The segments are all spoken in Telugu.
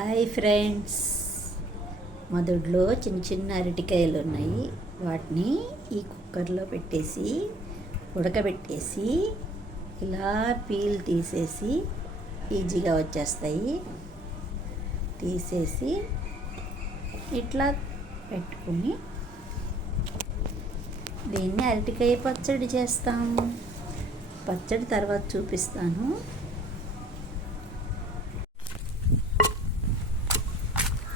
హాయ్ ఫ్రెండ్స్, మా దొడ్లో చిన్న చిన్న అరటికాయలు ఉన్నాయి. వాటిని ఈ కుక్కర్లో పెట్టేసి ఉడకబెట్టేసి ఇలా పీల్ తీసేసి ఈజీగా వచ్చేస్తాయి. తీసేసి ఇట్లా పెట్టుకుని దీన్ని అరటికాయ పచ్చడి చేస్తాము. పచ్చడి తర్వాత చూపిస్తాను.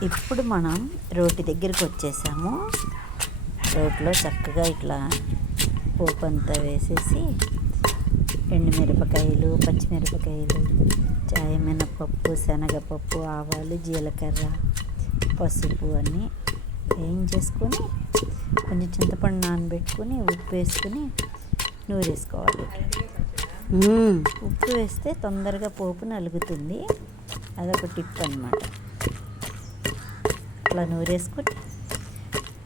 ఇప్పుడు మనం రోటి దగ్గరికి వచ్చేసాము. రోట్లో చక్కగా ఇట్లా పోపు అంతా వేసేసి ఎండుమిరపకాయలు, పచ్చిమిరపకాయలు, మినపప్పు, శనగపప్పు, ఆవాలు, జీలకర్ర, పసుపు అన్నీ వేయించేసుకొని కొంచెం చింతపండు నానబెట్టుకొని ఉప్పు వేసుకుని నూరేసుకోవాలి. ఉప్పు వేస్తే తొందరగా పోపు నలుగుతుంది. అదొక టిప్ అన్నమాట. అట్లా నూరేసుకొని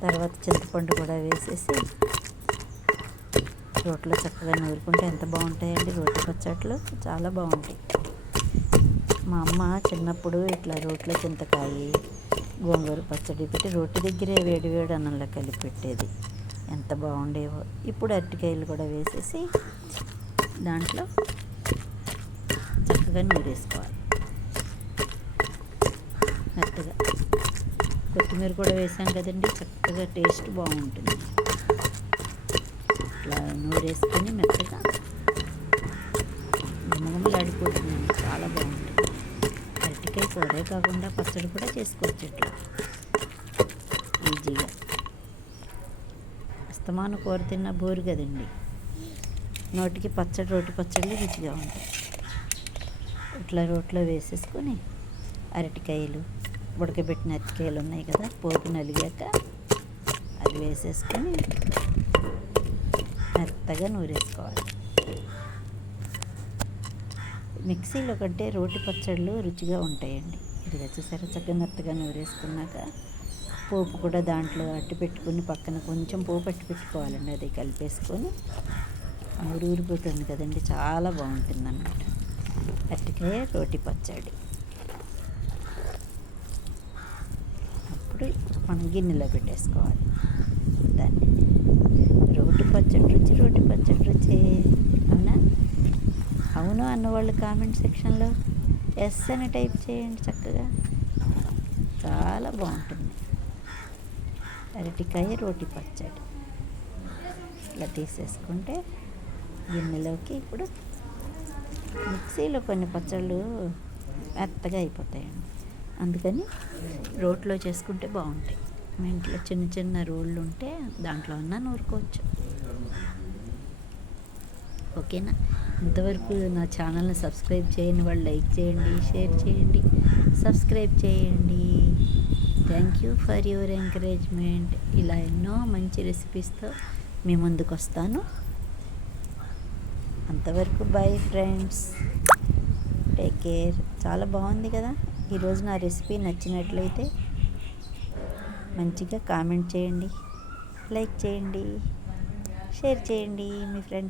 తర్వాత చింతపండు కూడా వేసేసి రోట్లో చక్కగా నూరుకుంటే ఎంత బాగుంటాయండి రోటి పచ్చట్లు, చాలా బాగుంటాయి. మా అమ్మ చిన్నప్పుడు ఇట్లా రోట్లో చింతకాయ, గోంగూర పచ్చడి పెట్టి రోటి దగ్గరే వేడి వేడి అన్నంలో కలిపి పెట్టేది. ఎంత బాగుండేవో. ఇప్పుడు అరటికాయలు కూడా వేసేసి దాంట్లో చక్కగా నూరేసుకోవాలి మెత్తగా. కొత్తిమీర కూడా వేసాం కదండి, చక్కగా టేస్ట్ బాగుంటుంది. ఇట్లా నూరేసుకొని మెత్తగా గుమగుమలాడిపోతుందండి, చాలా బాగుంటుంది. అరటికాయ కూరే కాకుండా పచ్చడి కూడా చేసుకోవచ్చు ఇట్లా ఈజీగా. అస్తమాను కూర తిన్న బోరు కదండి, నోటికి పచ్చడి, రోటి పచ్చళ్ళు రుచిగా ఉంటాయి. ఇట్లా రోట్లో వేసేసుకొని అరటికాయలు, ఉడకబెట్టిన అరటికాయలు ఉన్నాయి కదా, పోపు నలిగాక అది వేసేసుకొని మెత్తగా నూరేసుకోవాలి. మిక్సీలో కంటే రోటి పచ్చళ్ళు రుచిగా ఉంటాయండి. ఇది వచ్చేసరి చక్కగా మెత్తగా నూరేసుకున్నాక పోపు కూడా దాంట్లో అట్టి పెట్టుకుని పక్కన కొంచెం పోపు అట్టి పెట్టుకోవాలండి. అది కలిపేసుకొని ఊరిపోతుంది కదండి, చాలా బాగుంటుంది అన్నమాట అరటికాయ రోటి పచ్చడి. మనం గిన్నెలో పెట్టేసుకోవాలి దాన్ని. రోటి పచ్చడి రుచి, రోటి పచ్చడి రుచి. అవునా? అవును అన్నవాళ్ళు కామెంట్ సెక్షన్లో ఎస్ అని టైప్ చేయండి. చక్కగా చాలా బాగుంటుంది అరటికాయ రోటి పచ్చడి. ఇట్లా తీసేసుకుంటే గిన్నెలోకి ఇప్పుడు మిక్సీలో కొన్ని పచ్చళ్ళు మెత్తగా అయిపోతాయండి, అందుకని రోట్లో చేసుకుంటే బాగుంటాయి. మా ఇంట్లో చిన్న చిన్న రోళ్ళు ఉంటే దాంట్లో ఉన్నా నూరుకోవచ్చు. ఓకేనా? ఇంతవరకు నా ఛానల్ని సబ్స్క్రైబ్ చేయని వాళ్ళు లైక్ చేయండి, షేర్ చేయండి, సబ్స్క్రైబ్ చేయండి. Thank you for your encouragement. ఇలా ఎన్నో మంచి రెసిపీస్తో మీ ముందుకు వస్తాను. అంతవరకు బై ఫ్రెండ్స్, టేక్ కేర్. చాలా బాగుంది కదా. ఈరోజు నా రెసిపీ నచ్చినట్లయితే మంచిగా కామెంట్ చేయండి, లైక్ చేయండి, షేర్ చేయండి మీ ఫ్రెండ్స్.